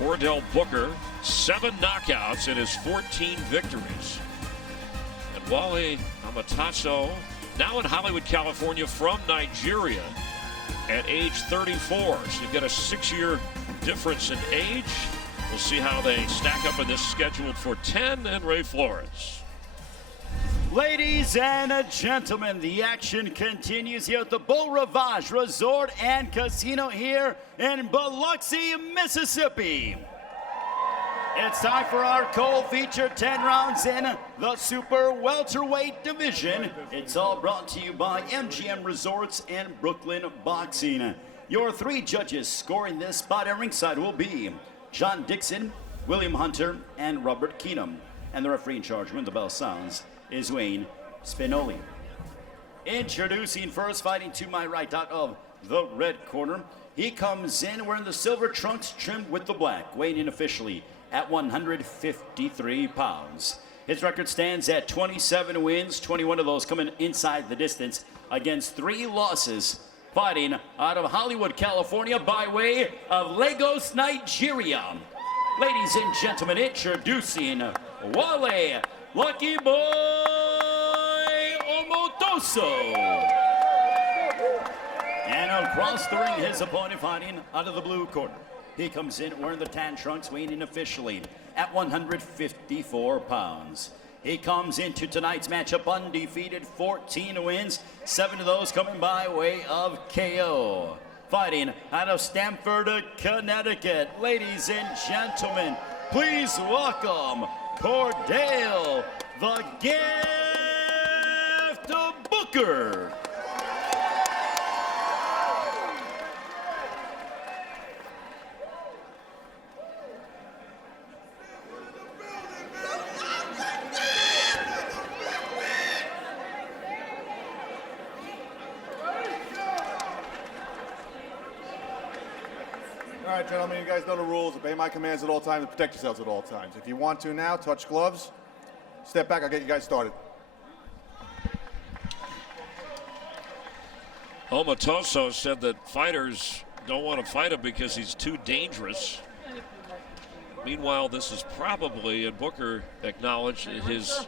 Chordale Booker, 7 knockouts in his 14 victories. And Wale Omotoso, now in Hollywood, California, from Nigeria at age 34. So you've got a 6-year difference in age. We'll see how they stack up in this scheduled for 10. And Ray Flores. Ladies and gentlemen, the action continues here at the Beau Rivage Resort and Casino here in Biloxi, Mississippi. It's time for our co-feature 10 rounds in the super welterweight division. It's all brought to you by MGM Resorts and Brooklyn Boxing. Your 3 judges scoring this spot at ringside will be John Dixon, William Hunter, and Robert Keenum. And the referee in charge when the bell sounds is Wayne Spinoli. Introducing first, fighting to my right, out of the red corner. He comes in wearing the silver trunks trimmed with the black, weighing in officially at 153 pounds. His record stands at 27 wins, 21 of those coming inside the distance against 3 losses. Fighting out of Hollywood, California by way of Lagos, Nigeria. Ladies and gentlemen, introducing Wale Lucky Boy Omotoso. And across the ring, his opponent fighting out of the blue corner. He comes in wearing the tan trunks, weighing in officially at 154 pounds. He comes into tonight's matchup undefeated, 14 wins, 7 of those coming by way of KO. Fighting out of Stamford, Connecticut. Ladies and gentlemen, please welcome Chordale the Gift Booker. All right, gentlemen, you guys know the rules. Obey my commands at all times and protect yourselves at all times. If you want to now, touch gloves. Step back, I'll get you guys started. Omotoso said that fighters don't want to fight him because he's too dangerous. Meanwhile, this is probably, and Booker acknowledged, his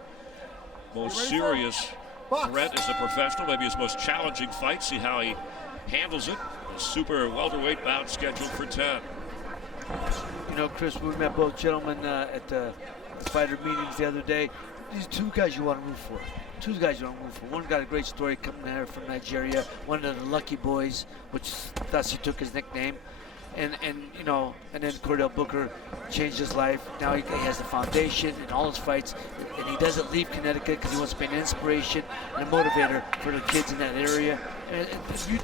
most serious threat as a professional, maybe his most challenging fight. See how he handles it. A super welterweight bout scheduled for 10. You know, Chris, we met both gentlemen at the fighter meetings the other day. These 2 guys you want to root for. 2 guys you want to root for. One got a great story coming here from Nigeria, one of the Lucky Boys, which thus he took his nickname. And you know, and then Chordale Booker changed his life. Now he has the foundation and all his fights, and he doesn't leave Connecticut because he wants to be an inspiration and a motivator for the kids in that area. And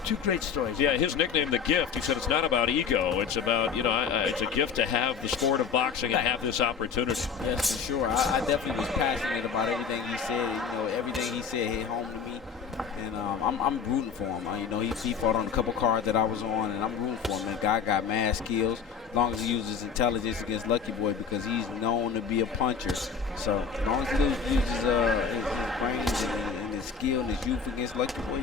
2 great stories. Yeah, his nickname, The Gift, he said it's not about ego. It's about, you know, it's a gift to have the sport of boxing and have this opportunity. Yes, for sure. I definitely was passionate about everything he said. You know, everything he said hit home to me. And I'm rooting for him. You know, he fought on a couple cards that I was on, and I'm rooting for him. The guy got mad skills, as long as he uses intelligence against Lucky Boy, because he's known to be a puncher. So as long as he uses his brains and his skill and his youth against Lucky Boy,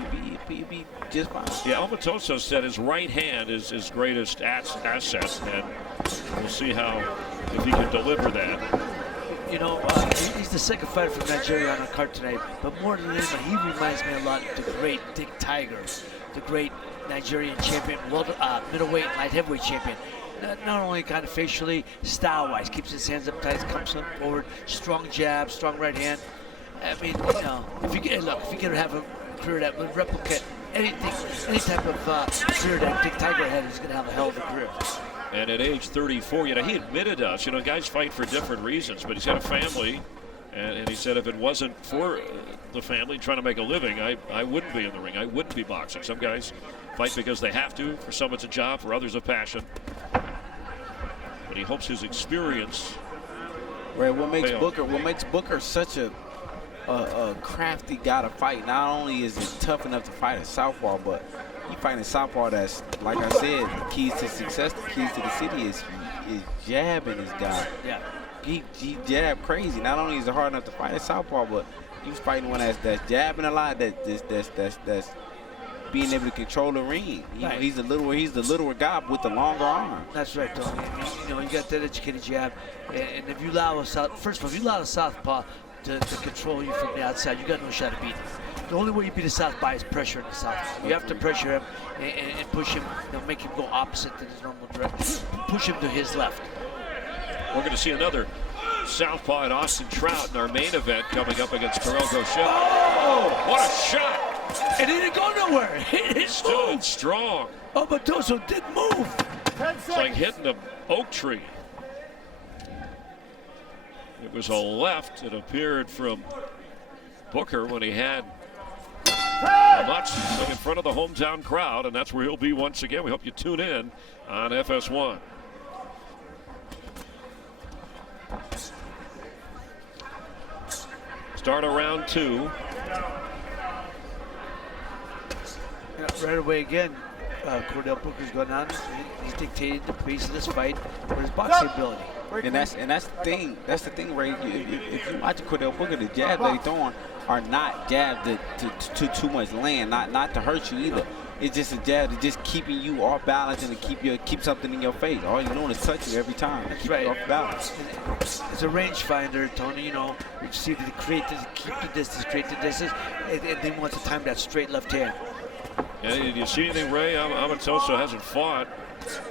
he'd be just fine. Yeah, Omotoso said his right hand is his greatest asset, and we'll see if he can deliver that. You know, he's the second fighter from Nigeria on our card tonight, but more than anything, he reminds me a lot of the great Dick Tiger, the great Nigerian champion, middleweight and light heavyweight champion. Not only kind of facially, style-wise, keeps his hands up tight, comes forward, strong jab, strong right hand. I mean, you know, if you get to have a career that would replicate anything, any type of career that Dick Tiger had, he's going to have a hell of a career. And at age 34, you know, he admitted to us, you know, guys fight for different reasons, but he's got a family, and he said if it wasn't for the family trying to make a living, I wouldn't be in the ring. I wouldn't be boxing. Some guys fight because they have to. For some, it's a job. For others, a passion. But he hopes his experience. Right. What makes Booker such a crafty guy to fight? Not only is he tough enough to fight a southpaw, but he fighting a southpaw that's, like I said, the keys to success, the keys to the city is jabbing this guy. Yeah. He jab crazy. Not only is it hard enough to fight a southpaw, but he's fighting one that's jabbing a lot, that's being able to control the ring. You know, he's the littler guy with the longer arm. That's right, Tony. You know, you got that educated jab, and if you allow first of all, if you allow a southpaw to control you from the outside, you got no shot of beating him. The only way you beat a southpaw is pressure in the southpaw. You have to pressure him and push him, you know, make him go opposite to his normal direction. Push him to his left. We're going to see another southpaw and Austin Trout in our main event coming up against Gausha. Oh! What a shot! And he didn't go nowhere. He Stood strong. Omotoso did move. It's like hitting an oak tree. It was a left, it appeared, from Booker when he had much in front of the hometown crowd, and that's where he'll be once again. We hope you tune in on FS1. Start of round 2. Right away again, Chordale Booker's going on. He's dictating the pace of this fight with his boxing ability. And that's the thing. That's the thing, Ray. If you watch Chordale Booker, the jabs that he's throwing are not jabs to too much land, not to hurt you either. It's just a jab to just keeping you off balance and to keep something in your face. All you're doing is touch you every time. That's keep right. you off balance. It's a rangefinder, Tony. You know, you see if he keep the distance, create the distance, and then he wants to time that straight left hand. Yeah, did you see anything, Ray? Omotoso hasn't fought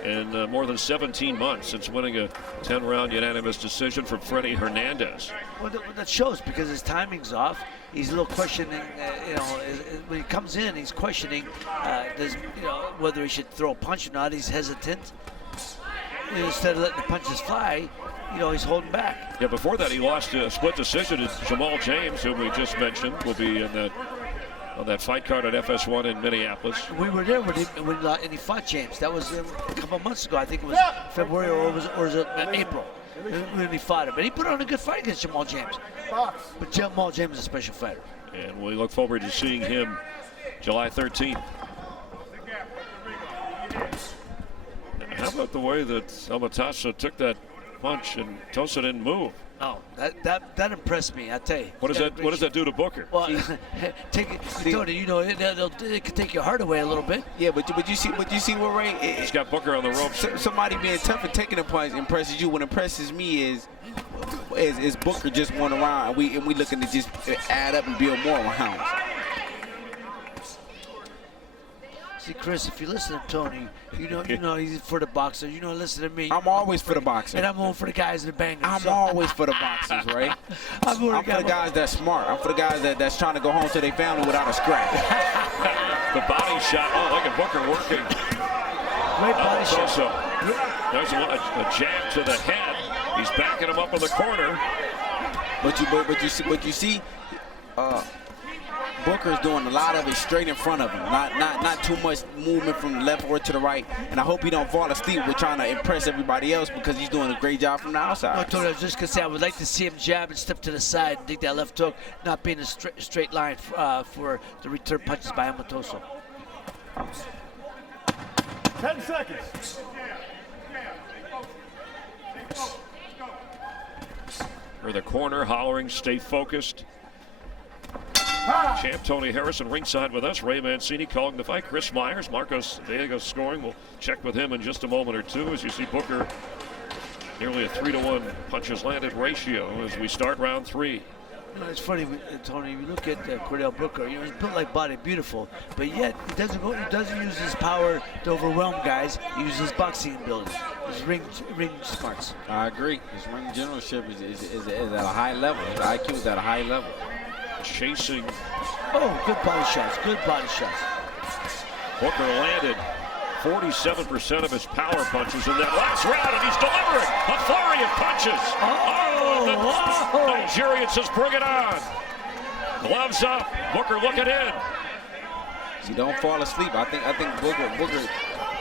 in more than 17 months since winning a 10-round unanimous decision from Freddie Hernandez. Well, that shows because his timing's off. He's a little questioning, you know, when he comes in, he's questioning whether he should throw a punch or not. He's hesitant. Instead of letting the punches fly, you know, he's holding back. Yeah, before that, he lost a split decision to Jamal James, whom we just mentioned will be in that on that fight card at FS1 in Minneapolis. We were there when he fought James. That was a couple months ago. I think it was February or was it April when he fought him. But he put on a good fight against Jamal James. But Jamal James is a special fighter. And we look forward to seeing him July 13th. How about the way that Omotoso took that punch and Tosa didn't move? Oh, that impressed me, I tell you. What does that do to Booker? Well, you know, it could take your heart away a little bit. Yeah, but you see what Ray? He's got Booker on the ropes. Somebody being tough and taking the punch impresses you. What impresses me is Booker just won around, and we looking to just add up and build more rounds. See, Chris, if you listen to Tony, you know he's for the boxer. You know, listen to me. I'm always for the boxer. And I'm going for the guys in the bangers. I'm always for the boxers, right? I'm for the guys that's smart. I'm for the guys that's trying to go home to their family without a scratch. The body shot. Oh, look at Booker working. Great body shot. So there's a jab to the head. He's backing him up in the corner. But you see, Booker's doing a lot of it straight in front of him, not too much movement from the left or to the right. And I hope he don't fall asleep with trying to impress everybody else because he's doing a great job from the outside. No, Tony, I was just gonna say I would like to see him jab and step to the side and take that left hook, not being a straight line for the return punches by Omotoso. 10 seconds. For the corner, hollering, stay focused. Champ Tony Harrison ringside with us. Ray Mancini calling the fight. Chris Myers, Marcos Villegas scoring. We'll check with him in just a moment or two as you see Booker nearly a 3-to-1 punches landed ratio as we start round 3. You know, it's funny, Tony. You look at Chordale Booker. You know, he's built like body, beautiful, but yet he doesn't use his power to overwhelm guys. He uses his boxing ability, his ring smarts. I agree. His ring generalship is at a high level. His IQ is at a high level. Chasing. Oh, good body shots. Good body shots. Booker landed 47% of his power punches in that last round, and he's delivering a flurry of punches. The Nigerian says, bring it on. Gloves up. Booker looking in. See, don't fall asleep. I think Booker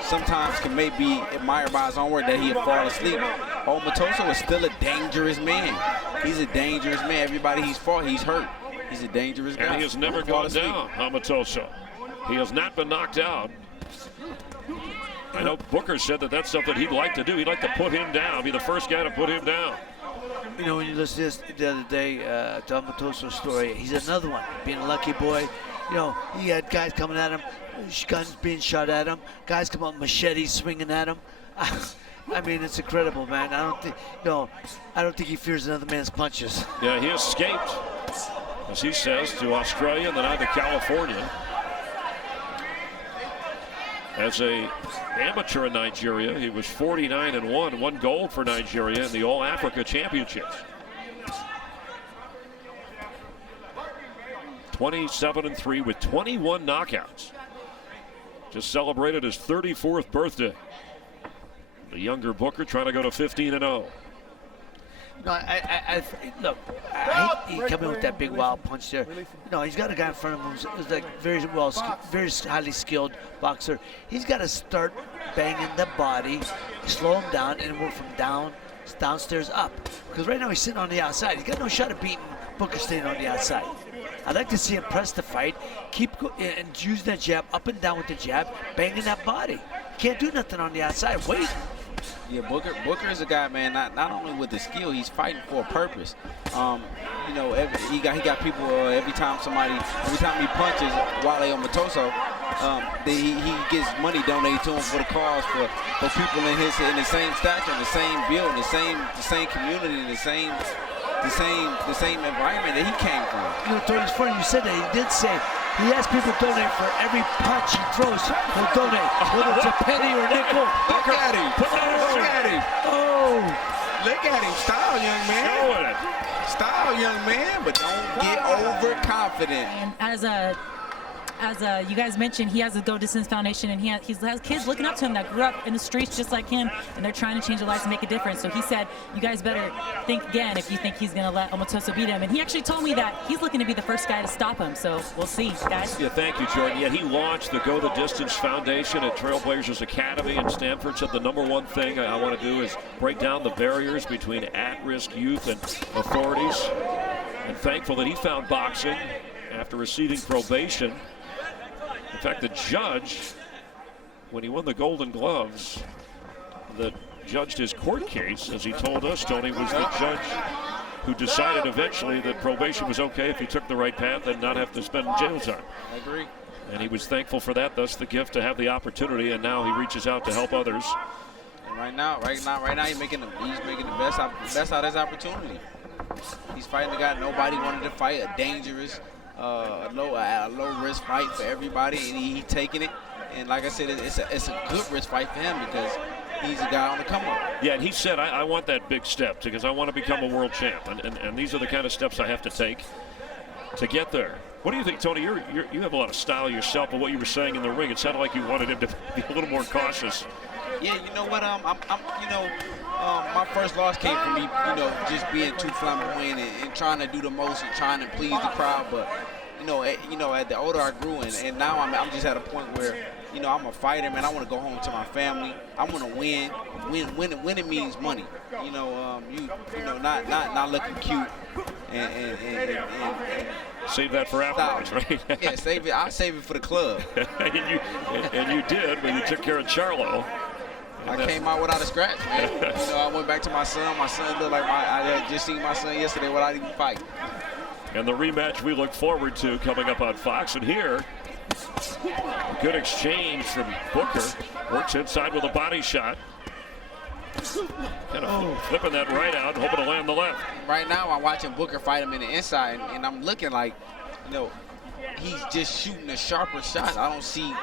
sometimes can maybe admire by his own word that he'll fall asleep. Omotoso is still a dangerous man. He's a dangerous man. Everybody he's fought, he's hurt. He's a dangerous guy. And he has never gone down, Omotoso. He has not been knocked out. I know Booker said that that's something he'd like to do. He'd like to put him down, be the first guy to put him down. You know, when you listen to this the other day, to Omotoso's story, he's another one, being a lucky boy. You know, he had guys coming at him, guns being shot at him, guys come up with machetes swinging at him. I mean, it's incredible, man. I don't think he fears another man's punches. Yeah, he escaped, as he says, to Australia and then out to California. As a amateur in Nigeria, he was 49-1, won gold for Nigeria in the All-Africa Championships. 27-3 with 21 knockouts. Just celebrated his 34th birthday. The younger Booker trying to go to 15-0. No, I hate coming with that big wild punch there. No, he's got a guy in front of him who's like very highly skilled boxer. He's got to start banging the body, slow him down, and work from downstairs up. Because right now he's sitting on the outside. He's got no shot at beating Booker staying on the outside. I'd like to see him press the fight, and use that jab up and down with the jab, banging that body. Can't do nothing on the outside. Wait. Yeah, Booker is a guy, man. Not only with the skill, he's fighting for a purpose. You know, he got people. Every time he punches Wale Omotoso, he gets money donated to him for the cause for people in the same stature, in the same building, the same community, the same environment that he came from. You know, Tony, it's funny you said that. He did say he has people donate for every punch he throws. He'll donate, whether it's a penny or a nickel. Look at him. Look at him. Oh. Look at him. Style, young man. Style, young man, but don't get overconfident. And as you guys mentioned, he has a Go Distance Foundation, and he has kids looking up to him that grew up in the streets just like him, and they're trying to change their lives and make a difference. So he said, you guys better think again if you think he's going to let Omotoso beat him. And he actually told me that he's looking to be the first guy to stop him. So we'll see, guys. Yeah, thank you, Jordan. Yeah, he launched the Go the Distance Foundation at Trailblazers Academy in Stamford. Said the #1 thing I want to do is break down the barriers between at-risk youth and authorities. And thankful that he found boxing after receiving probation. In fact, the judge, when he won the Golden Gloves, that judged his court case, as he told us, Tony, was the judge who decided eventually that probation was okay if he took the right path and not have to spend jail time. I agree. And he was thankful for that, thus the gift to have the opportunity, and now he reaches out to help others. And right now, he's making the best out of his opportunity. He's fighting a guy nobody wanted to fight, a dangerous, a low risk fight for everybody, and he taking it. And like I said, it's a good risk fight for him because he's a guy on the come up. Yeah, and he said, I want that big step because I want to become a world champ, and these are the kind of steps I have to take to get there. What do you think, Tony? You have a lot of style yourself, but what you were saying in the ring, it sounded like you wanted him to be a little more cautious. Yeah, you know what? My first loss came from me, just being too flamboyant and trying to do the most and trying to please the crowd. But at the older I grew, and now I'm just at a point where, I'm a fighter, man. I want to go home to my family. I want to win. Winning means money. Not looking cute and save that for afterwards, right? Yeah, save it. I'll save it for the club. and you did when you took care of Charlo. I came out without a scratch, man. I went back to my son. My son looked like I had just seen my son yesterday without even fighting. And the rematch we look forward to coming up on Fox. And here, a good exchange from Booker. Works inside with a body shot. Kind of flipping that right out, hoping to land the left. Right now, I'm watching Booker fight him in the inside, and I'm looking like, he's just shooting a sharper shot. I don't see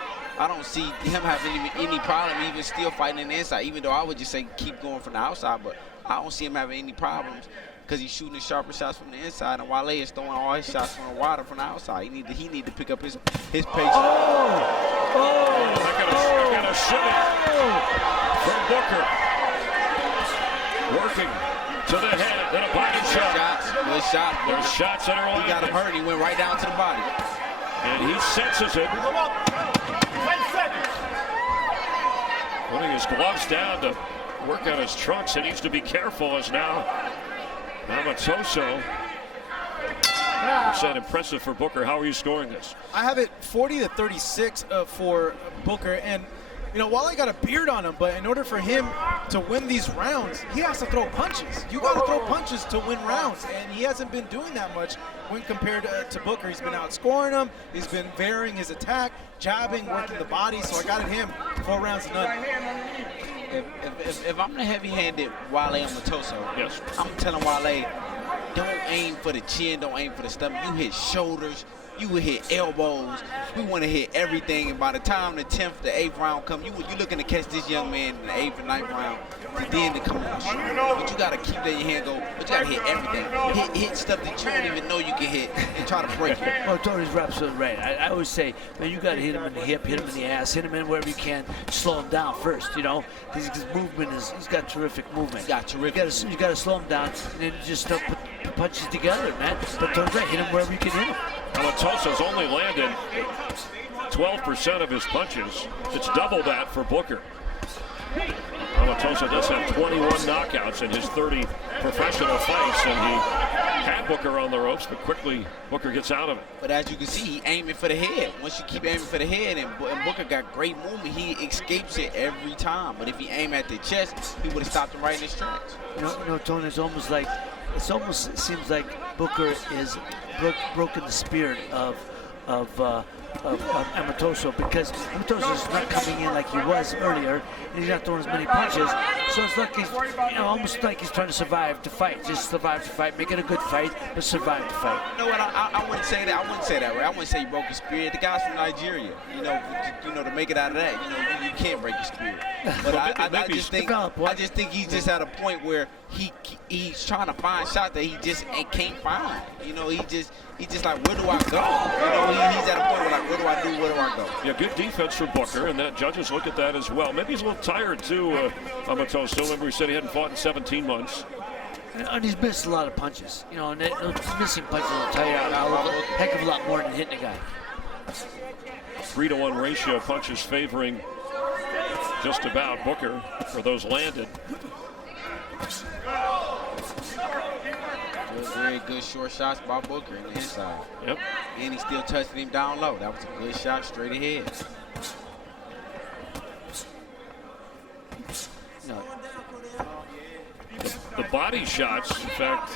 him having any problem even still fighting in the inside, even though I would just say keep going from the outside, but I don't see him having any problems because he's shooting the sharper shots from the inside, and Wale is throwing all his shots from the water from the outside. He need to pick up his pace. I got a shimmy from Booker. Working to the head, then a body shot. Good shot. There's shots that are on. He got him hurt. He went right down to the body. And he senses it. 10 seconds. Putting his gloves down to work on his trunks. He needs to be careful as now Omotoso. Percent impressive for Booker. How are you scoring this? I have it 40-36 for Booker, and You know, Wale got a beard on him, but in order for him to win these rounds, he has to throw punches. You got to throw punches to win rounds, and he hasn't been doing that much when compared to Booker. He's been outscoring him. He's been varying his attack, jabbing, working the body. So I got him 4 rounds to none. If I'm the heavy-handed Wale Omotoso, yes, I'm telling Wale, don't aim for the chin, don't aim for the stomach. You hit shoulders, you will hit elbows. We want to hit everything. And by the time the 10th, the 8th round come, you're looking to catch this young man in the 8th and 9th round to then to come on shoot. But you got to keep that in your hand, but you got to hit everything. Hit stuff that you don't even know you can hit and try to break it. Well, Tony's absolutely right. I always say, man, you got to hit him in the hip, hit him in the ass, hit him in wherever you can, slow him down first, you know. His movement he's got terrific movement. He's got terrific. You got to slow him down and then just put the punches together, man. But Tony's right, hit him wherever you can hit him. Omotoso's only landed 12% of his punches. It's double that for Booker. Omotoso does have 21 knockouts in his 30 professional fights, and he had Booker on the ropes, but quickly Booker gets out of it. But as you can see, he aiming for the head. Once you keep aiming for the head, and Booker got great movement, he escapes it every time. But if he aimed at the chest, he would have stopped him right in his tracks. You know, Tony, it seems like Booker is broken the spirit of Omotoso, because Omotoso is not coming in like he was earlier, and he's not throwing as many punches. So it's like he's, almost like he's trying to survive to fight, just survive to fight, make it a good fight, but survive to fight. You know what? I wouldn't say that. I wouldn't say that, right? I wouldn't say he broke his spirit. The guy's from Nigeria. You know, to make it out of that, you can't break his spirit. But I just think he's just at a point where he's trying to find shots that he just can't find. You know, he's just like, where do I go? You know, he's at a point where like, where do I do? Where do I go? Yeah, good defense for Booker, and that judges look at that as well. Maybe he's a little tired too, Omotoso. Remember, he said he hadn't fought in 17 months. And he's missed a lot of punches. You know, and those missing punches will tell you a heck of a lot more than hitting a guy. 3-to-1 ratio punches favoring just about Booker for those landed. Very good short shots by Booker in the inside. Yep. And he still touched him down low. That was a good shot straight ahead. The body shots, in fact,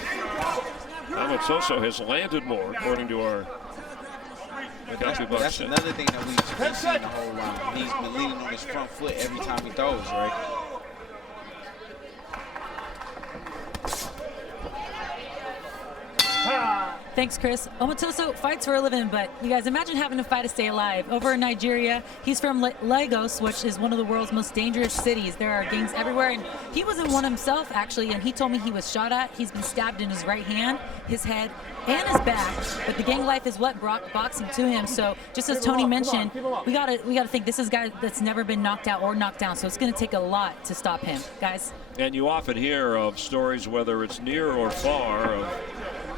Omotoso has landed more, according to our That's another thing that we've been seeing the whole round. He's been leaning on his front foot every time he throws, right? Thanks, Chris. Omotoso fights for a living, but you guys imagine having to fight to stay alive. Over in Nigeria, he's from Lagos, which is one of the world's most dangerous cities. There are gangs everywhere, and he was in one himself, actually, and he told me he was shot at. He's been stabbed in his right hand, his head, and his back, but the gang life is what brought boxing to him. So just as Tony mentioned, we gotta think this is a guy that's never been knocked out or knocked down, so it's gonna take a lot to stop him, guys. And you often hear of stories, whether it's near or far, of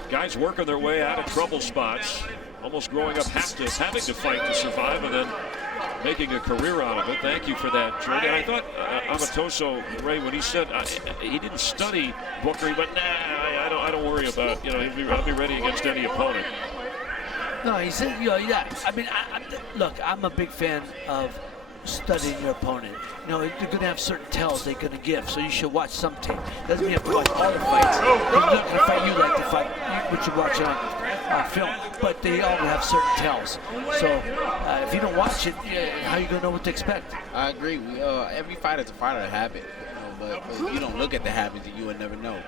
guys working their way out of trouble spots, almost growing up having to fight to survive, and then making a career out of it. Thank you for that, Jordan. I thought Omotoso, Ray, when he said he didn't study Booker, he went, nah, I don't worry about, I'll be ready against any opponent. No, he said, yeah. I mean, look, I'm a big fan of studying your opponent. They're going to have certain tells they're going to give, so you should watch some tape. Doesn't mean you have to watch all the fights. They're not going to fight you like the fight what you watch on film, but they all have certain tells. So if you don't watch it, how are you going to know what to expect? I agree. Every fighter's a fighter of habit, but if you don't look at the habits, you will never know.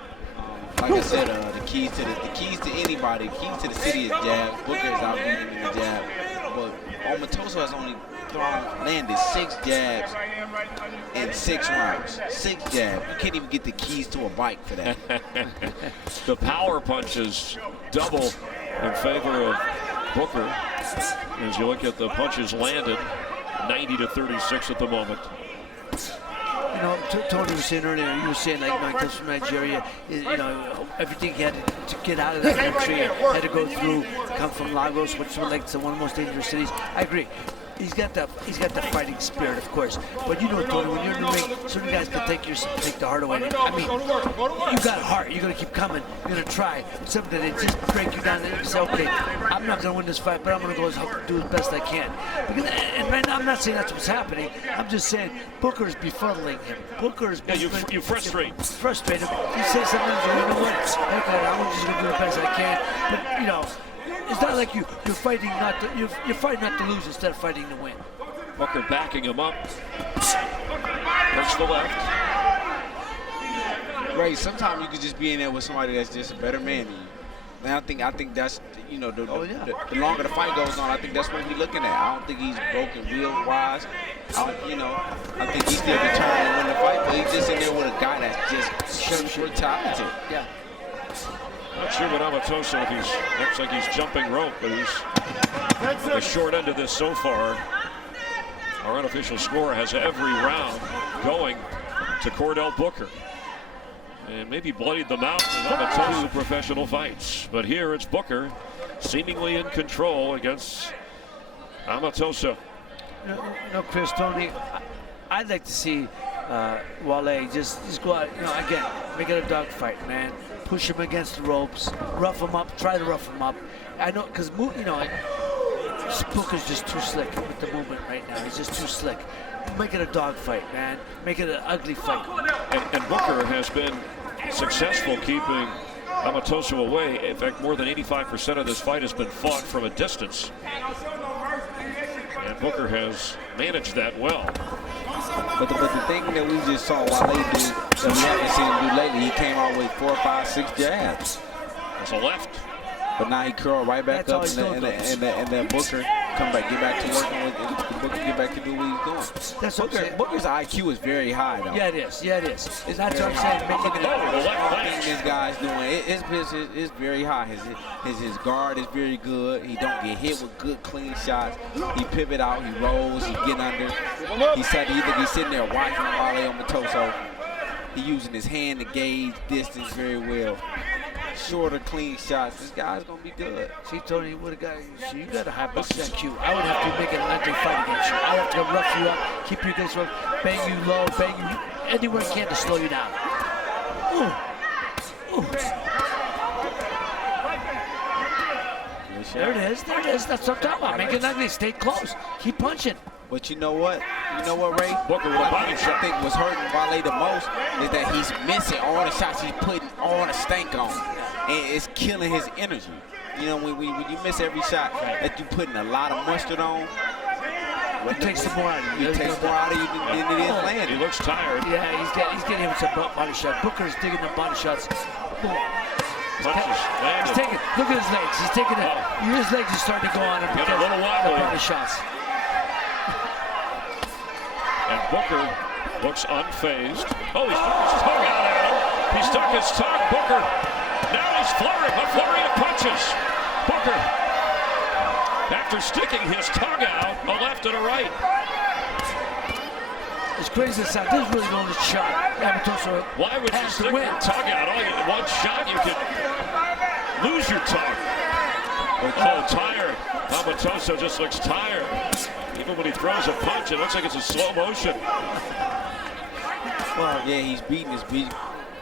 Like I said, the keys to anybody, the keys to the city is jab. Booker is outbeating in the jab, but Omotoso has only landed 6 jabs in 6 rounds. 6 jabs. You can't even get the keys to a bike for that. The power punches double in favor of Booker. As you look at the punches landed, 90-36 at the moment. Tony was saying earlier, you were saying like this from Nigeria, everything he had to get out of that country, had to go through, come from Lagos, which was like one of the most dangerous cities. I agree. he's got the fighting spirit, of course. But you know, Tony, when you're in the ring, certain guys can take the heart away. I mean, you got heart. You're gonna keep coming. You're gonna try. Something that just break you down and you say, okay, I'm not gonna win this fight, but I'm gonna go do the best I can. Because, and right now, I'm not saying that's what's happening. I'm just saying Booker's befuddling him. Booker's you frustrate. Frustrated. He says sometimes, you know what? Okay, I'm just gonna do the best I can. But you know, it's not like you're fighting not to you're fighting not to lose instead of fighting to win. Booker backing him up. Push the left. Ray, sometimes you could just be in there with somebody that's just a better man than you. And I think that's, you know, the longer the fight goes on, I think that's what we're looking at. I don't think he's broken real-wise. I think he's still determined to win the fight, but he's just in there with a guy that's just super talented. Yeah. Not sure what Omotoso, if he's, looks like he's jumping rope, but he's the short end of this so far. Our unofficial score has every round going to Chordale Booker. And maybe bloodied them out in Omotoso professional fights. But here it's Booker seemingly in control against Omotoso. No, Chris, Tony, I'd like to see Wale just go out, you know, again, make it a dogfight, man. Push him against the ropes, rough him up, try to rough him up. I know, because, you know, Booker's just too slick with the movement right now. He's just too slick. Make it a dogfight, man. Make it an ugly fight. And Booker has been successful keeping Omotoso away. In fact, more than 85% of this fight has been fought from a distance. And Booker has managed that well. But the thing that we just saw Wale do that we haven't seen him do lately, he came out with 4, 5, 6 jabs. There's a left. But now he curled right back up, and then Booker come back, get back to working with, and Booker get back to do what he's doing. That's what I'm saying. Booker's IQ is very high, though. Yeah, it is. Yeah, it is. That's what I'm saying. Look at everything this guy's doing. It's very high. His guard is very good. He don't get hit with good, clean shots. He pivot out. He rolls. He get under. He's sitting there watching Wale Omotoso. He using his hand to gauge distance very well. Shorter, clean shots. This guy's gonna be good. See, Tony, what a guy. See, you got a high box IQ. I would have to make it an ugly fight against you. I would have to rough you up, keep you against rope, bang you low, bang you anywhere I can to slow you down. Ooh. Ooh. There it is. There it is. That's what I'm talking about. Make it ugly. Stay close. Keep punching. But you know what? Ray? Booker with a body shot. I think what's hurting Wale the most is that he's missing all the shots he's putting all the stank on. And it's killing his energy. You know, when you miss every shot that you're putting a lot of mustard on, it takes some more out of you. It takes more out of you than it is landing. He looks tired. Yeah, he's getting him some body shots. Booker's digging the body shots. Boom. He's taking, look at his legs. He's taking it. His legs are starting to go on him because a little wobbly. the body shots. And Booker looks unfazed. Oh, he stuck his tongue out at him. He stuck his tongue. Booker. Now he's flurrying. A flurry of punches. Booker, after sticking his tongue out, a left and a right. It's crazy as that. This is really going to shot. Omotoso Why would you stick your tongue out? All you get one shot, you could lose your tongue. Oh, tired. Omotoso just looks tired. Even when he throws a punch, it looks like it's a slow motion. Well, yeah, he's beating his beat.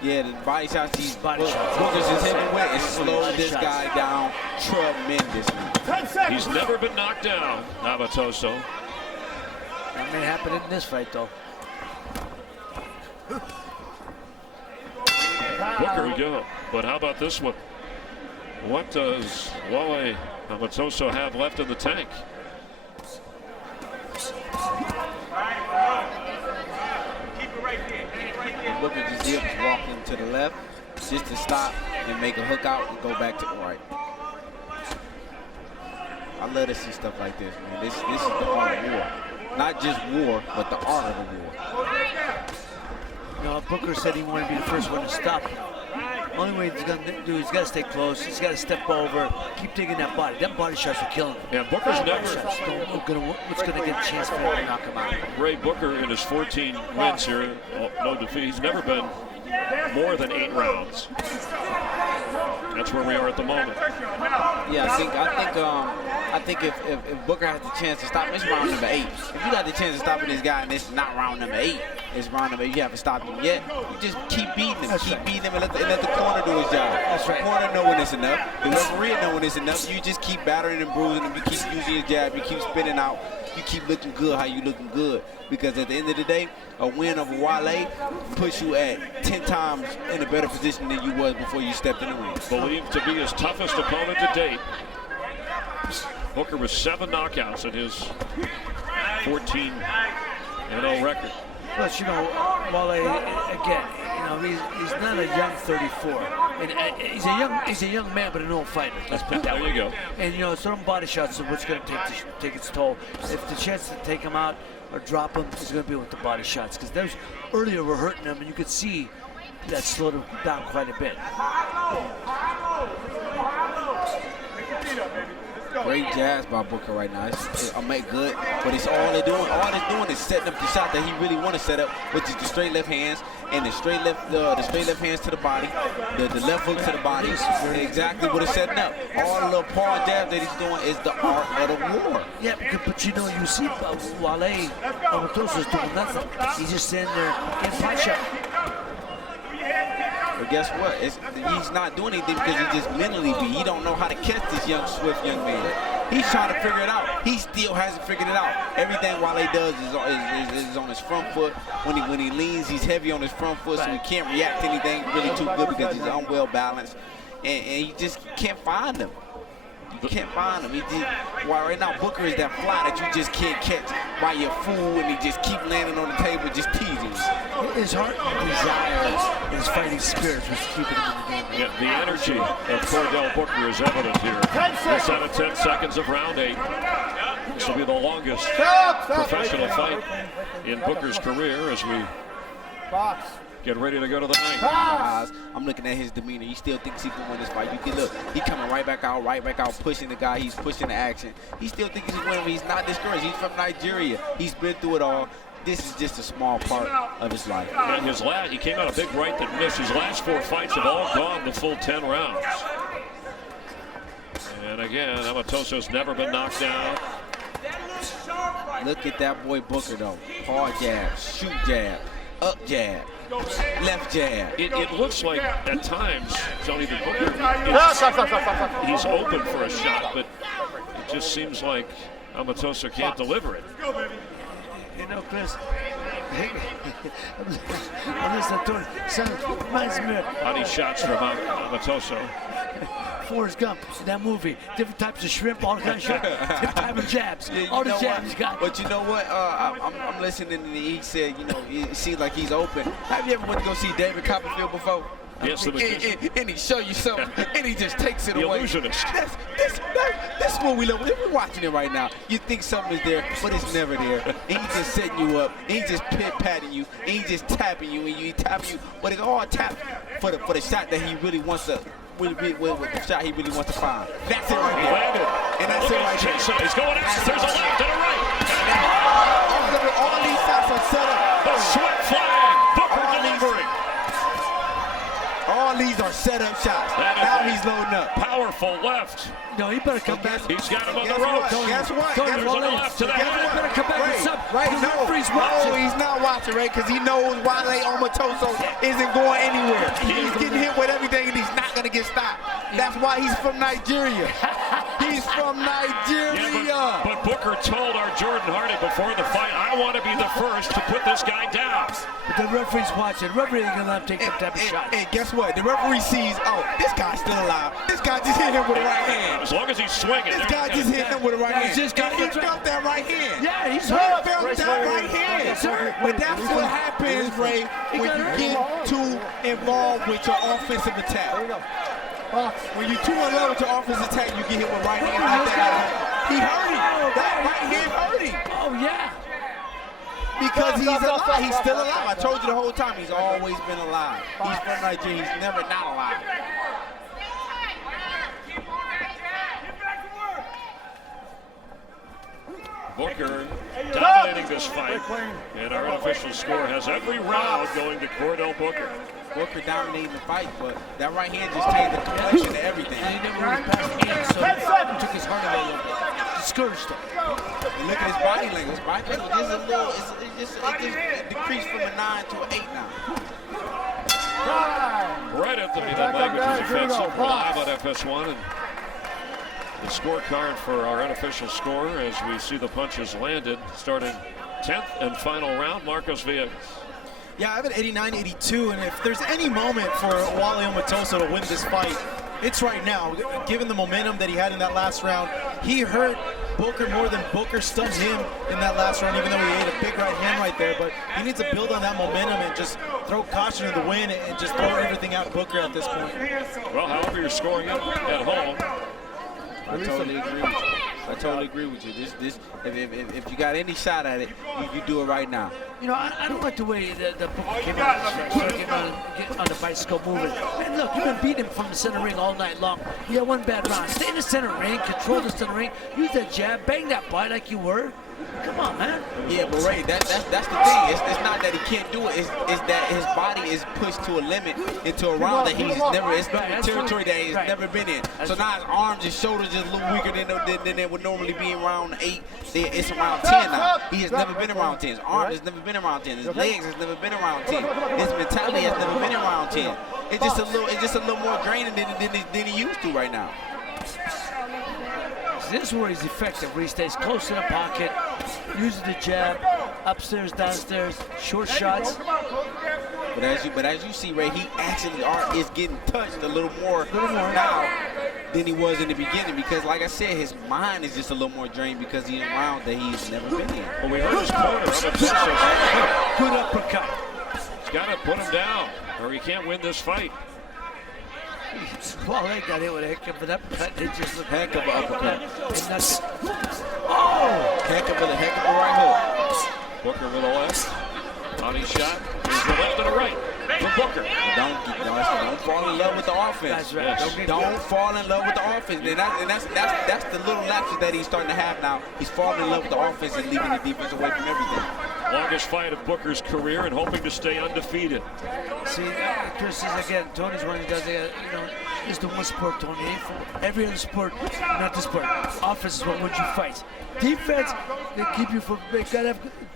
Yeah, the body shots he's Booker's just hitting with and slowed this guy down tremendously. He's never been knocked down, Omotoso. That may happen in this fight, though. Booker we go. But how about this one? What does Wale Omotoso have left in the tank? Booker just dips, walking to the left, just to stop and make a hook out and go back to the right. I love to see stuff like this, man. This is the art of war. Not just war, but the art of the war. You know, Booker said he wanted to be the first one to stop him. The only way he's going to do, he's got to stay close. He's got to step over, keep taking that body. Them body shots are killing him. Yeah, Booker's never. What's going to get a chance for him to knock him out? Ray Booker in his 14 wins here, no defeat. He's never been more than 8 rounds. That's where we are at the moment. Yeah, I I think if Booker has the chance to stop him, it's round number 8. If you got the chance of stopping this guy and it's not round number 8, it's round number 8, you haven't stopped him yet, you just keep beating him. Beating him and let the corner do his job. That's right. The corner know when it's enough. The referee know when it's enough. You just keep battering and bruising him. You keep using your jab. You keep spinning out. You keep looking good how you looking good. Because at the end of the day, a win over Wale puts you at 10 times in a better position than you was before you stepped in the ring. Believed to be his toughest opponent to date. Booker with 7 knockouts in his 14-0 record. Plus, you know, Wale, again, you know, he's not a young 34. And he's a young man, but an old fighter. Let's put it that way. There you go. And, you know, some body shots are what's going to take its toll. If the chance to take him out or drop him is going to be with the body shots. Because those earlier were hurting him, and you could see that slowed him down quite a bit. Great jabs by Booker right now. I'll make good, but it's all they're doing. All they're doing is setting up the shot that he really want to set up, which is the straight left hands and the straight left hands to the body, the left hook to the body. Exactly what it's setting up. All the little paw jabs that he's doing is the art of the war. Yeah, but you know, you see Wale Omotoso is doing nothing. He's just sitting there getting punch up. But guess what? He's not doing anything because he just mentally beat. He don't know how to catch this young, swift young man. He's trying to figure it out. He still hasn't figured it out. Everything Wale does is on his front foot. When he leans, he's heavy on his front foot, so he can't react to anything really too good because he's unwell balanced. And he just can't find him. You can't find him. While right now Booker is that fly that you just can't catch by your fool, and he just keep landing on the table, just teasing. His heart and desire and his fighting spirit was keeping him in the game. Yeah, the energy of Chordale Booker is evident here. 6 out of 10 seconds of round 8. This will be the longest professional fight in Booker's career as we get ready to go to the ninth. I'm looking at his demeanor. He still thinks he can win this fight. You can look. He coming right back out, pushing the guy. He's pushing the action. He still thinks he's winning. He's not discouraged. He's from Nigeria. He's been through it all. This is just a small part of his life. And he came out a big right that missed. His last 4 fights have all gone the full 10 rounds. And again, Omotoso's never been knocked down. Look at that boy Booker though. Hard jab, shoot jab, up jab, left jab. It looks like at times, Tony, the Booker, he's open for a shot, but it just seems like Omotoso can't deliver it. You know, Chris, I'm listening to it. Son, it reminds me of Body shots from Omotoso. Forrest Gump, that movie. Different types of shrimp, all kinds of shots, different type of jabs. Yeah, all the jabs you got. But you know what? I'm listening, and he said, you know, it seems like he's open. Have you ever went to go see David Copperfield before? Yes, the magician. And he show you something, and he just takes it the away. Illusionist. That's what we love. We're watching it right now. You think something is there, but it's never there. And he's just setting you up, and he's just pit-patting you, and he's just tapping you, and he tapping you. But it's all tapped for the shot that he really wants to. With the shot he really wants to find. That's it right there. And that's it right there. He's going out. There's a left and a right. All these shots are set up. The sweat flag. Booker delivering. All these are set up shots. Now he's loading up. Powerful left. No, he better come back. He's got him on the ropes. Guess what? There's a left to the head. He better come back with something. Right, The referee's watching. no, he's not watching, right? Because he knows Wale Omotoso isn't going anywhere. He's getting hit with everything, and he's not going to get stopped. That's why he's from Nigeria. He's from Nigeria. Yeah, but Booker told our Jordan Hardy before the fight, I want to be the first to put this guy down. But the referee's watching. The referee ain't going to let him take that type of shot. And guess what? The referee sees, oh, this guy's still alive. This guy just hit him with a right hand. As long as he's swinging. This guy just hit him with a right hand. He felt that right hand. Yeah, he's hurt. He felt that right hand. But that's what happens, Ray, when you get too involved with your offensive attack. When you're too in love with your offensive attack, you get hit with right hand like that. He hurt him. That right hand hurt him. Oh, yeah. Because he's alive. He's still alive. I told you the whole time, he's always been alive. He's from Nigeria. He's never not alive. Booker dominating this fight, and our unofficial score has every round going to Chordale Booker. Booker dominating the fight, but that right hand just changed the complexion of everything. And he never really passed the hand, so he took his heart away a little bit. discouraged him. And look at his body language. His body language is a little, it decreased from a 9 to an 8 now. Right at the middle language is offensive. We're live on FS1. And the scorecard for our unofficial score as we see the punches landed. Starting 10th and final round, Marcos Villegas. Yeah, I have an 89-82, and if there's any moment for Wale Omotoso to win this fight, it's right now. Given the momentum that he had in that last round, he hurt Booker more than Booker stunned him in that last round, even though he ate a big right hand right there. But he needs to build on that momentum and just throw caution to the wind and just throw everything at Booker at this point. Well, however you're scoring it at home. I totally agree with you. I totally agree with you. If you got any shot at it, you do it right now. You know, I don't like the way the Booker came out on the bicycle moving. And look, you've been beating him from the center ring all night long. You had one bad round. Stay in the center ring, control the center ring, use that jab, bang that body like you were. Come on, man. Yeah, but Ray, that's the thing. It's not that he can't do it. It's that his body is pushed to a limit into a round that he's never. It's territory that he's never been in. So now his arms and shoulders just a little weaker than they would normally be in round 8. It's around 10 now. He has never been around 10. His arms has never been around 10. His legs has never been around 10. His mentality has never been around 10. It's just a little more draining than he used to right now. This is where he's effective, where he stays close to the pocket, uses the jab, upstairs, downstairs, short shots. But as you see, Ray, he actually is getting touched a little more now than he was in the beginning, because like I said, his mind is just a little more drained because he's in rounds that he's never been in. Well, we heard his corner. Good uppercut. He's got to put him down, or he can't win this fight. Well, they got hit with a heck of an uppercut. They just look Heck of an uppercut. Oh! Heck of a right hook. Booker with a left. Body shot. Here's the left and a right from Booker. Don't fall in love with the offense. That's right. Yes. Don't fall in love with the offense. And that's the little lapses that he's starting to have now. He's falling in love with the offense and leaving the defense away from everything. Longest fight of Booker's career and hoping to stay undefeated. See, Chris is again, Tony's one of the guys that, it's the one sport, Tony. Every other sport, not this sport. Offense is what wins you fight. Defense, they keep you from,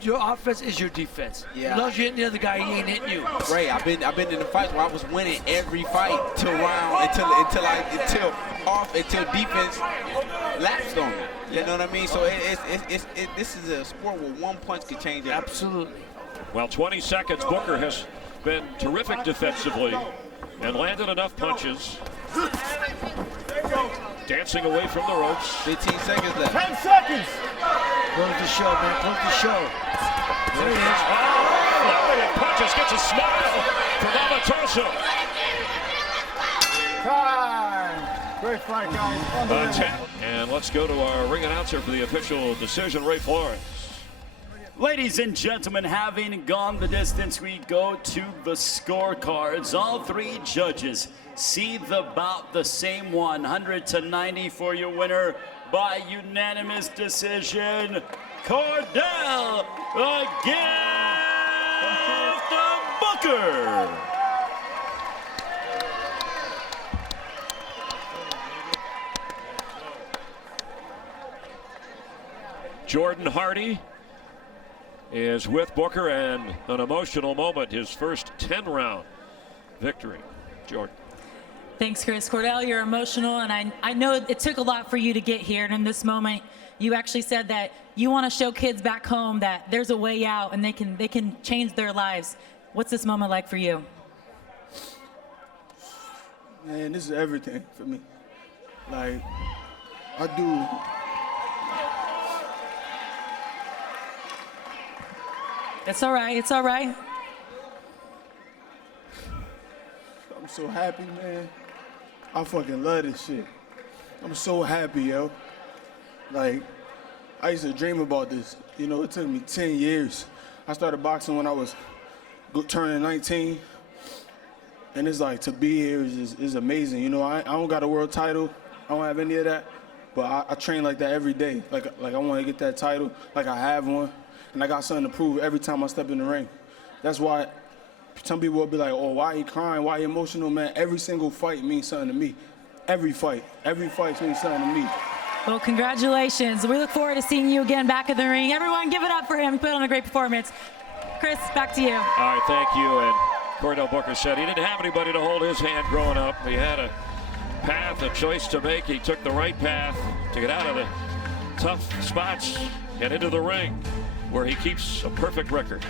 your offense is your defense. Yeah. As long as you're hitting the other guy, he ain't hitting you. Ray, I've been in the fights where I was winning every fight until defense lapsed on me. You know what I mean? So this is a sport where one punch can change it. Absolutely. Well, 20 seconds. Booker has been terrific defensively and landed enough punches. Dancing away from the ropes. 15 seconds left. 10 seconds. Close the show, man. Close the show. There he is. Oh, punches, gets a smile from Omotoso. Time. Great fight, guys. 10. And let's go to our ring announcer for the official decision, Ray Flores. Ladies and gentlemen, having gone the distance, we go to the scorecards. All three judges see about the same 100-90 for your winner by unanimous decision, Chordale against Booker. Jordan Hardy is with Booker, and an emotional moment, his first 10-round victory. Jordan. Thanks, Chris. Chordale, you're emotional, and I know it took a lot for you to get here. And in this moment, you actually said that you want to show kids back home that there's a way out and they can change their lives. What's this moment like for you? Man, this is everything for me. Like, I do. It's all right. It's all right. I'm so happy, man. I fucking love this shit. I'm so happy, yo. Like, I used to dream about this. You know, it took me 10 years. I started boxing when I was turning 19. And it's like, to be here is amazing. You know, I don't got a world title. I don't have any of that. But I train like that every day. Like I want to get that title, like I have one. And I got something to prove every time I step in the ring. That's why some people will be like, oh, why he crying? Why he emotional, man? Every single fight means something to me. Every fight means something to me. Well, congratulations. We look forward to seeing you again back in the ring. Everyone give it up for him. He put on a great performance. Chris, back to you. All right, thank you. And Chordale Booker said he didn't have anybody to hold his hand growing up. He had a path, a choice to make. He took the right path to get out of the tough spots and into the ring where he keeps a perfect record.